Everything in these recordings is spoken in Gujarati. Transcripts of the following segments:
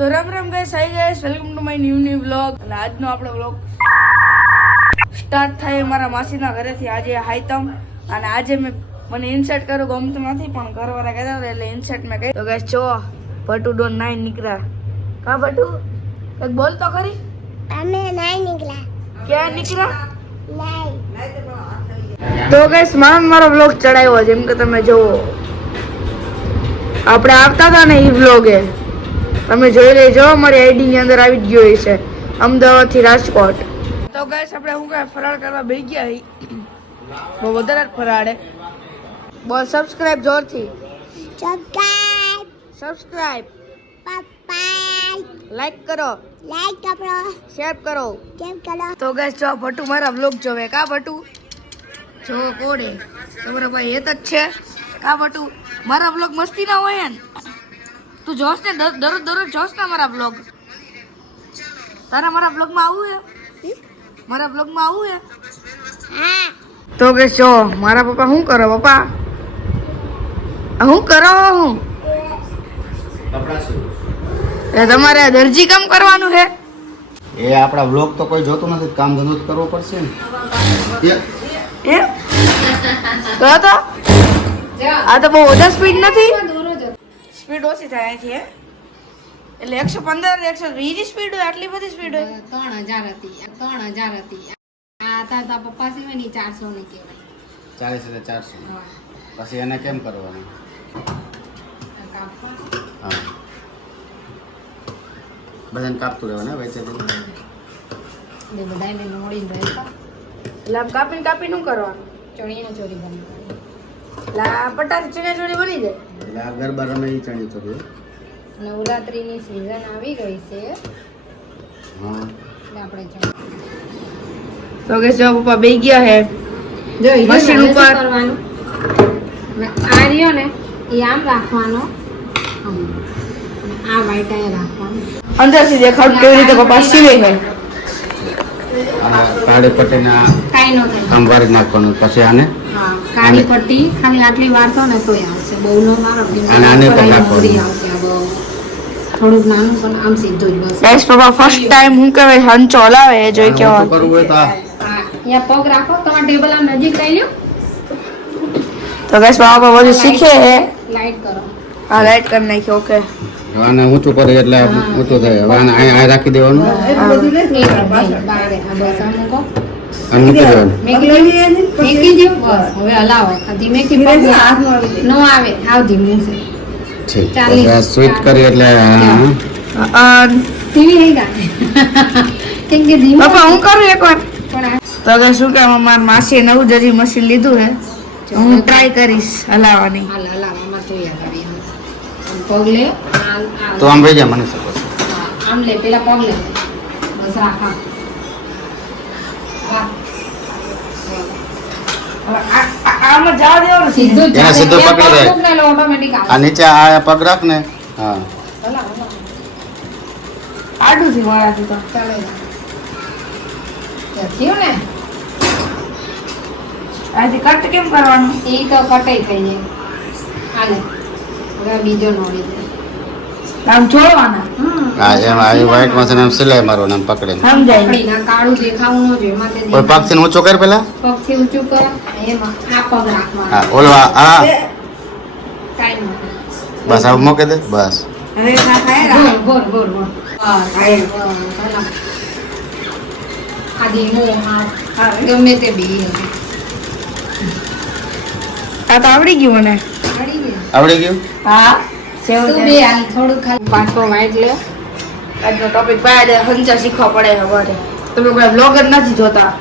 તો Ram Ram guys hi guys welcome to my new new vlog અને આજનો આપણો વ્લોગ સ્ટાર્ટ થાય મારા માસીના ઘરેથી. આજે હાઈતમ. અને આજે મેં મને ઇન્સર્ટ કર્યું ગમતું નથી પણ ઘરવાળા કહેતા હતા એટલે ઇન્સર્ટ મેં કહી તો ગાઈસ જો ભટુ ડોન નાઈ નીકળ્યા. કા ભટુ? એક બોલ તો ખરી. અમે નહીં નીકળ્યા. ક્યાં નીકળ્યા? તો ગાઈસ મારો મારો વ્લોગ ચડાવ્યો જેમ કે તમે જોવો આપણે આવતા હતા ને એ. વ્લોગે તમે જોઈ લેજો મારી આઈડી ની અંદર આવી જ ગયો છે. અમદાવાદથી રાજકોટ. તો ગાઈસ આપણે શું કાંઈ ફરાળ કરવા બે ગયા હી? બહુ વધારે જ ફરાળે. બોલ સબસ્ક્રાઇબ જોરથી. સબસ્ક્રાઇબ સબસ્ક્રાઇબ લાઈક કરો. લાઈક કરો શેર કરો. કેમ કરો. તો ગાઈસ જો ભટુ મારા વ્લોગ જોવે. કા ભટુ જો કોડે. તમારો ભાઈ એ જ છે. કા ભટુ મારા વ્લોગ મસ્તી ના હોય ને. તું જોશ ને દર- દરરોજ દરરોજ જોશ ને મારા બ્લોગ તારા મારા બ્લોગમાં આવું હે? મારા બ્લોગમાં આવું હે? તો કે જો મારા પપ્પા શું કરો પપ્પા? શું કરો હું? એ તમારે દરજી કામ કરવાનું હે? એ આપણા બ્લોગ તો કોઈ જોતું નથી કામ ધંધો જ કરવો પડશે ને. એ- એ? કહો તો? આ તો બહુ ઓછા સ્પીડ નથી? સ્પીડ ઓછી થાય અહીંથી એટલે એકસો પંદર એકસો વીસ સ્પીડ હોય આટલી બધી સ્પીડ હોય. ત્રણ હજાર હતી ત્રણ હજાર હતી. આ તા તા પપ્પા સિવાયની ચારસો ને કહેવાય. ચાલીસ હજાર ચારસો. પછી એને કેમ કરવાનું. હા. બધાને કાપતું રહેવાનું વચ્ચે એટલે બધા એને મોડીને રહેતા એટલે આમ કાપીને કાપીને શું કરવાનું? ચણિયા ચોરી બની એટલે પટાથી ચણિયા ચોળી બની જાય? એટલે આ ગરબા રમે એ ચણી છે નવરાત્રીની સિઝન આવી ગઈ છે. હા. એટલે આપણે ચણ- તો કે જો પપ્પા બે ગયા હે? જો મશીન ઉપર. કરવાનું. આ રહ્યો ને એ આમ રાખવાનો. આ વાઈટ અહીંયા રાખવાનું. અંદરથી દેખાડું કેવી રીતે પપ્પા સીવે છે? આ કાળી પટ્ટીના કાંઈ ન થાય. આમ વારી નાખવાનું. પછી આને? હા કાળી પટ્ટી ખાલી આટલી વારસો ને તોય આવશે બહુ નો મારો અને આને ઉપર પણ અહીંયા રાખવાનું. મોરી આવશે આ બહુ. થોડુંક નાનું પણ આમ સીધું જ બસ ગાઈસ પપ્પા ફર્સ્ટ ટાઈમ હું કહેવાય હંચો લાવે એ જોઈ આને કેવા ઓછું કરવું હોય તો આ હા અહીંયા પગ રાખો તમારા ટેબલ આમ નજીક લઈ લો તો ગાઈસ પપ્પા બધું શીખે હે લાઈટ કરો હા લાઈટ કરી નાખી ઓકે આને ઊંચું કરી એટલે ઊંચું થાય હવે આને અહીંયા અહીંયા રાખી દેવાનું નહીં, બારે આ બસ આ મૂકો તો કે શું કે મારા માસીએ નવું જજી મશીન લીધું હે. હું ટ્રાય કરીશ હલાવવાની હાલ તો આમ. રહી જાય મને શકો આમ લે પેલા પગલે બસ હા. હા. આમાં જવા દેવાનું સીધું એને ચાલે. પકડી પગ જાય. મૂક ને આ નીચે આ પગ રાખ ને. હા. હલાવો, હલાવો. આડું થી મારાથી તો. ચાલે. જા. થયું ને? આથી કટ કેમ કરવાનું? એ તો કટાઈ થઈ જાય. હાલે. હવે આ બીજો નોડી દે આમ હા એમ આ વ્હાઈટમાં છે સિલાઈ મારવાનું આમ પકડે સમજાય આ કાળું દેખાવું ન જોઈએ એમાં તે કોઈ ઊંચો કર પેલા. પગથી ઊંચું કરો એમાં આ પગ હા ઓલો આ આ. કાંઈ ન બસ હવે મૂકી દે બસ. હવે. આ આ ગમે તે બી. આ તો આવડી ગયું મને. આવડી ગયું? આવડી ગયું? હા. તું બે હાલ થોડું ખાલી પાછો વાઈટ લે. આજનો ટોપિક પાડે હંચા શીખવા પડે અમારે. તમે કોઈ બ્લોગ જ નથી જોતા.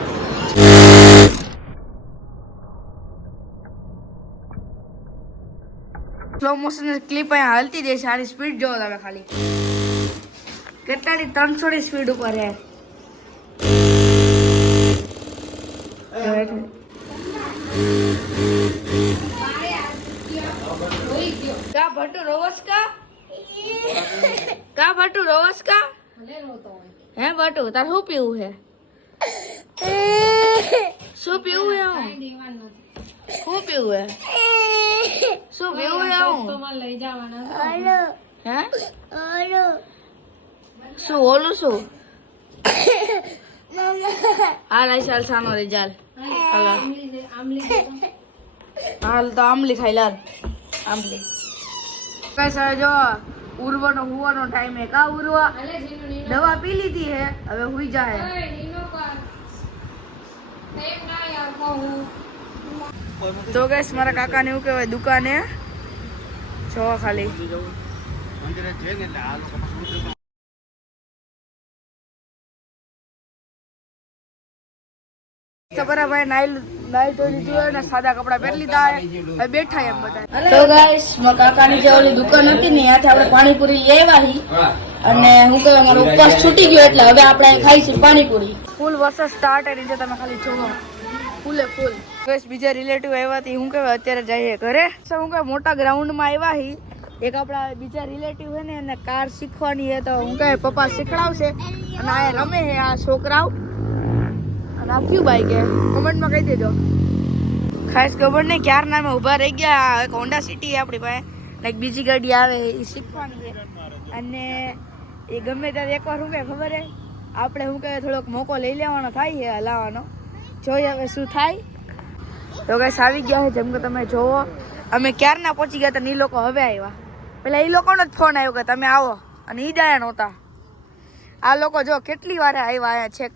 સ્લો મોશન ક્લિપ અહીંયા હાલતી જાય આની સ્પીડ જોવો તમે ખાલી. કેટલાની ત્રણસો ની સ્પીડ ઉપર હે કા ભટુ રોવસ કા? કા ભટુ રોવસ કા? હે ભટુ તાર શું પીવું હે શું પીવું હે હું શું પીવું હે શું પીવું હે હું લઈ જવાના હે? શું ઓલું શું? હાલ, આઈ ચાલ, સાનો રે, ચાલ. હાલ. આમલી આમલી તો આંબલી ખાઈ લાલ આંબલી. સ્પેશિયલ જો ઉર્વાનો હુવાનો ટાઈમ હે કા ઉર્વા? દવા પી લીધી હે હવે હુઈ જાય તો ગેસ મારા કાકા ને એવું કહેવાય દુકાને જોવા ખાલી. મંદિરે જઈને એટલે હાલ ખબર ભાઈ નાઈ નાઈ તો લીધું હોય ને સાદા કપડા પહેરી લીધા બેઠા એમ બધા. તો ગાઈસ કાકાની જે ઓલી દુકાન હતી ને ત્યાંથી આપણે પાણીપુરી અને હું કહું મારો ઉપવાસ છૂટી ગયો એટલે હવે આપણે ખાઈશું પાણીપુરી. ફૂલ વર્ષ સ્ટાર્ટ એની છે તમે ખાલી જુઓ. ફૂલે ફૂલ બસ બીજા રિલેટિવ આવ્યા હતી હું કહેવાય અત્યારે જઈએ ઘરે. હું કહે મોટા ગ્રાઉન્ડમાં આવ્યા હી એક આપણા બીજા રિલેટિવ હે ને એને કાર શીખવાની હે તો હું કહે પપ્પા શીખડાવશે. અને આ રમે હે આ છોકરાઓ. અને આ કયું બાઈક હે કહી દેજો. ખાસ ખબર નહીં ક્યાર નામે ઊભા રહી ગયા. એક હોન્ડા સિટી આપણી પાસે. લાઈક બીજી ગાડી આવે એ શીખવાની અને એ ગમે ત્યારે એકવાર શું કહે ખબર હે આપણે શું કહે થોડોક મોકો લઈ લેવાનો થાય છે, હલાવવાનો. જોઈએ હવે શું થાય. તો કઈ આવી ગયા છે. જેમ કે તમે જોવો, અમે ક્યારના પહોંચી ગયા હતા ને એ લોકો હવે આવ્યા. પેલા એ લોકોનો જ ફોન આવ્યો કે તમે આવો. અને એ ડાયા નહોતા. આ લોકો જો કેટલી વાર આવ્યા અહીંયા છેક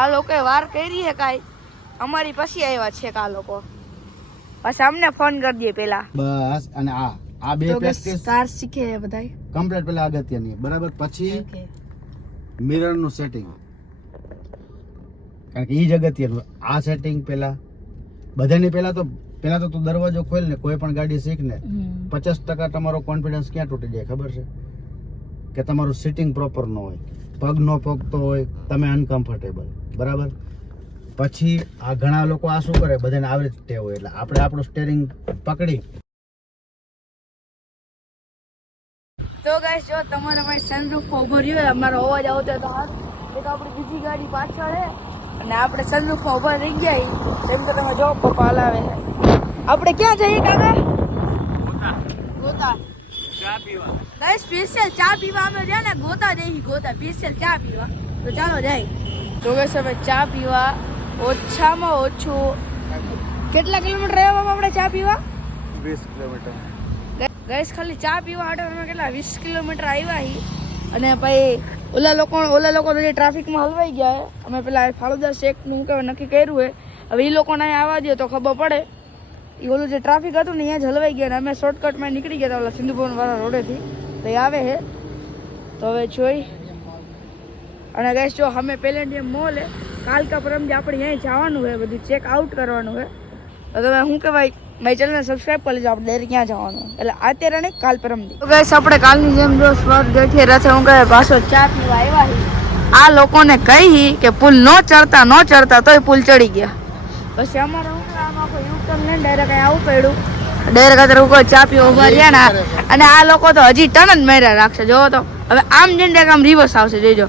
આ લોકોએ વાર કરી છે કાંઈ? અમારી પછી આવ્યા છે આ લોકો? પછી અમને ફોન કરી દઈએ પેલા. બસ અને આ આ બે તો પ્રેક્ટિસ કાર શીખે બધાય. કમ્પ્લીટ પેલા અગત્યની. બરાબર? પછી મિરરનું સેટિંગ કારણ કે ઈ જ અગત્યનું. આ સેટિંગ પેલા. બધાની પેલા તો પેલા તો તું દરવાજો ખોલ ને કોઈ પણ ગાડી શીખ ને પચાસ ટકા તમારો કોન્ફિડન્સ ક્યાં તૂટી જાય ખબર છે? કે તમારું સિટિંગ પ્રોપર ન હોય. પગ ન પગતો હોય તમે અનકમ્ફર્ટેબલ બરાબર? પછી આ ઘણા લોકો આ શું કરે? બધાને આવી રીતે ટેવ હોય. એટલે આપણે આપણું સ્ટેરિંગ પકડી. તો ગાઈસ જો તમારે ભાઈ સનરૂફ ઊભો રહ્યો હોય, અમારો અવાજ આવતો હતો તો હાથ. એક આપણી બીજી ગાડી પાછળ છે અને આપણે સનરૂફમાં ઊભા રહી ગયા એમ તો તમે જો પપ્પા હલાવે આપણે ક્યાં જઈએ કાકા? ગોતા. ગાઈસ સ્પેશિયલ ચા પીવા અમે રહ્યા ને ગોતા દેહી ગોતા. સ્પેશિયલ ચા પીવા. તો ચાલો જાય. તો ગાઈસ અમે ચા પીવા ઓછામાં ઓછું કેટલા કિલોમીટર રહેવા આપણે ચા પીવા? વીસ કિલોમીટર. ગઈસ ખાલી ચા પીવા હાટે અમે કેટલા વીસ કિલોમીટર આવ્યા હી. અને પછી ઓલા લોકો ઓલા લોકો તો જે ટ્રાફિકમાં હલવાઈ ગયા અમે પેલા ફાળુદા શેકનું કે નક્કી કર્યું હે. હવે એ લોકોને અહીંયા આવવા દે તો ખબર પડે. એ ઓલું જે ટ્રાફિક હતું ને અહીંયા જ હલવાઈ ગયા ને અમે શોર્ટકટમાં નીકળી ગયા હતા ઓલા સિંધુભવન વાળા રોડેથી. તો એ આવે હે. તો હવે જોઈ. અને ગેસ જો અમે પેલેન્ડિયમ મોલ હે કાલ કા પરમ જે આપણે અહીંયા જવાનું હોય બધું ચેક આઉટ કરવાનું હોય તો તમે શું કહેવાય મારી ચેનલને સબસ્ક્રાઇબ કરી લેજો આપણે ડેરી ક્યાં જવાનું. એટલે અત્યારે નહીં કાલ પરમથી તો ગાઈસ આપણે કાલની જેમ જો સ્વાદ ગઠીએ રથે હું કહે પાછો ચા પીવા આવ્યા આ લોકોને કહી કે પુલ ન ચડતા ન ચડતા તોય પુલ ચડી ગયા. પછી અમારે આમાં કોઈ યુટર્ન ને ડાયરેક્ટ અહીં આવું પડ્યું. ડાયરેક્ટ અત્યારે હું કોઈ ચા પીવા ઊભા રહ્યા ને અને આ લોકો તો હજી ટન જ માર્યા રાખશે જોવો તો. હવે આમ જઈને આમ રિવર્સ આવશે જોજો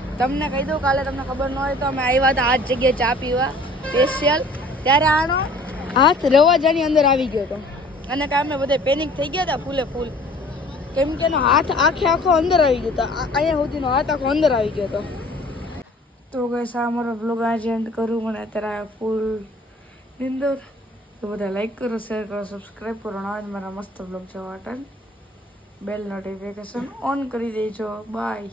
તમને કહી દઉં, કાલે તમને ખબર ન હોય તો અમે આવ્યા હતા આ જ જગ્યાએ ચા પીવા સ્પેશિયલ ત્યારે આનો હાથ રવાજાની અંદર આવી ગયો હતો. અને કાં અમે બધે પેનિક થઈ ગયા હતા, ફૂલે ફૂલ. કેમ કે એનો હાથ આખે આખો અંદર આવી ગયો હતો. અહીંયા સુધીનો હાથ આખો અંદર આવી ગયો હતો. તો ગાઈસ આ અમારો બ્લોગ આજે એન્ડ કરું. મને અત્યારે ફૂલ નિંદર તો બધા લાઈક કરો શેર કરો સબસ્ક્રાઈબ કરો, અને આવા જ મારા મસ્ત બ્લોગ જોવા માટે બેલ નોટિફિકેશન ઓન કરી દેજો. બાય